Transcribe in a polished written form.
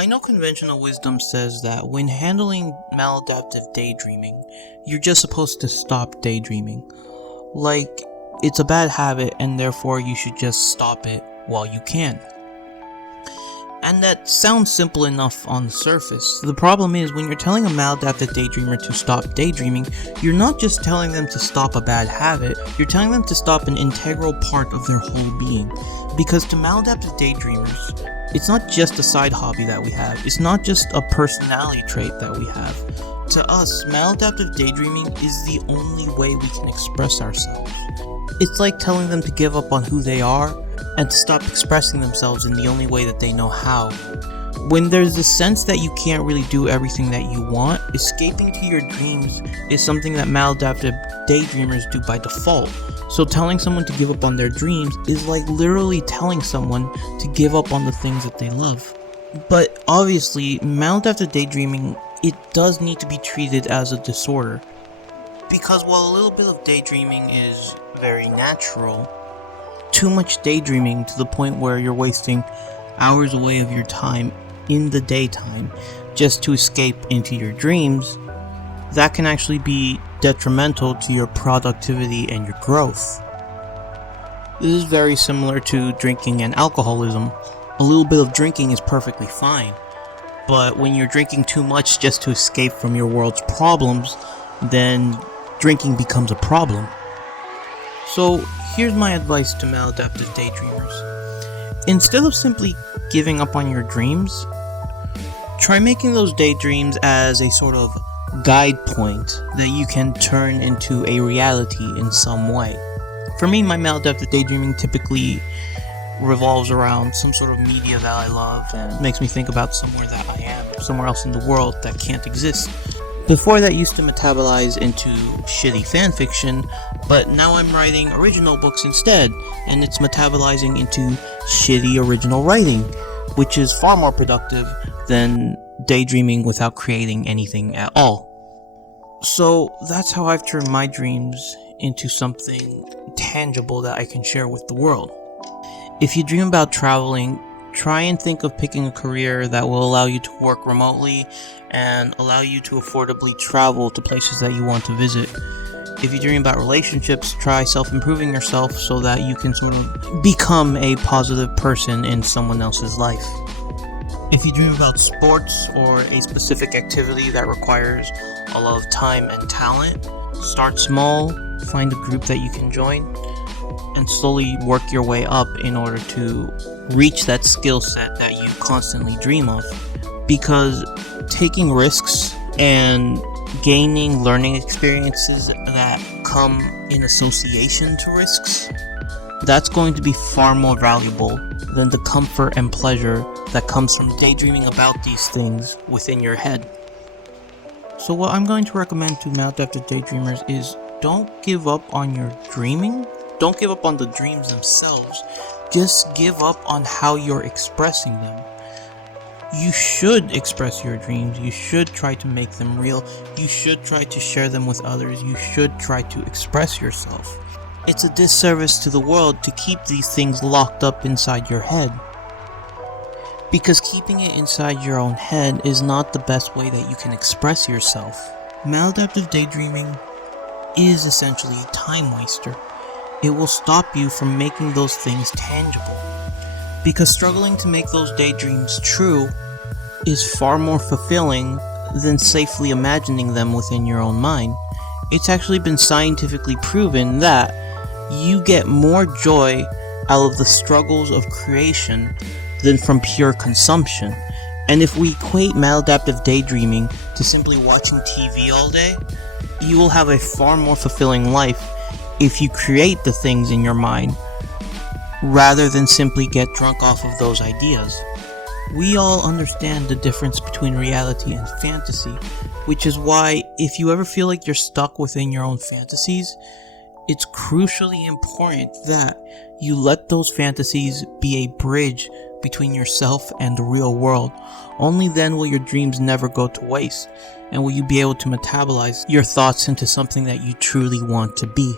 I know conventional wisdom says that when handling maladaptive daydreaming, you're just supposed to stop daydreaming. Like, it's a bad habit and therefore you should just stop it while you can. And that sounds simple enough on the surface. The problem is, when you're telling a maladaptive daydreamer to stop daydreaming, you're not just telling them to stop a bad habit, you're telling them to stop an integral part of their whole being. Because to maladaptive daydreamers, it's not just a side hobby that we have, it's not just a personality trait that we have. To us, maladaptive daydreaming is the only way we can express ourselves. It's like telling them to give up on who they are and to stop expressing themselves in the only way that they know how. When there's a sense that you can't really do everything that you want, escaping to your dreams is something that maladaptive daydreamers do by default. So telling someone to give up on their dreams is like literally telling someone to give up on the things that they love. But obviously, maladaptive daydreaming, it does need to be treated as a disorder. Because while a little bit of daydreaming is very natural, too much daydreaming to the point where you're wasting hours away of your time in the daytime just to escape into your dreams, that can actually be detrimental to your productivity and your growth. This is very similar to drinking and alcoholism. A little bit of drinking is perfectly fine, but when you're drinking too much just to escape from your world's problems, then drinking becomes a problem. So here's my advice to maladaptive daydreamers. Instead of simply giving up on your dreams, try making those daydreams as a sort of guide point that you can turn into a reality in some way. For me, my maladaptive daydreaming typically revolves around some sort of media that I love and makes me think about somewhere that I am, somewhere else in the world that can't exist. Before that used to metabolize into shitty fanfiction, but now I'm writing original books instead, and it's metabolizing into shitty original writing, which is far more productive than daydreaming without creating anything at all. So that's how I've turned my dreams into something tangible that I can share with the world. If you dream about traveling, try and think of picking a career that will allow you to work remotely and allow you to affordably travel to places that you want to visit. If you dream about relationships, try self-improving yourself so that you can sort of become a positive person in someone else's life. If you dream about sports or a specific activity that requires a lot of time and talent, start small, find a group that you can join, and slowly work your way up in order to reach that skill set that you constantly dream of. Because taking risks and gaining learning experiences that come in association to risks, that's going to be far more valuable than the comfort and pleasure that comes from daydreaming about these things within your head. So what I'm going to recommend to maladaptive daydreamers is don't give up on your dreaming. Don't give up on the dreams themselves. Just give up on how you're expressing them. You should express your dreams. You should try to make them real. You should try to share them with others. You should try to express yourself. It's a disservice to the world to keep these things locked up inside your head. Because keeping it inside your own head is not the best way that you can express yourself. Maladaptive daydreaming is essentially a time waster. It will stop you from making those things tangible. Because struggling to make those daydreams true is far more fulfilling than safely imagining them within your own mind. It's actually been scientifically proven that you get more joy out of the struggles of creation than from pure consumption. And if we equate maladaptive daydreaming to simply watching TV all day, you will have a far more fulfilling life if you create the things in your mind rather than simply get drunk off of those ideas. We all understand the difference between reality and fantasy, which is why if you ever feel like you're stuck within your own fantasies, it's crucially important that you let those fantasies be a bridge between yourself and the real world. Only then will your dreams never go to waste, and will you be able to metabolize your thoughts into something that you truly want to be.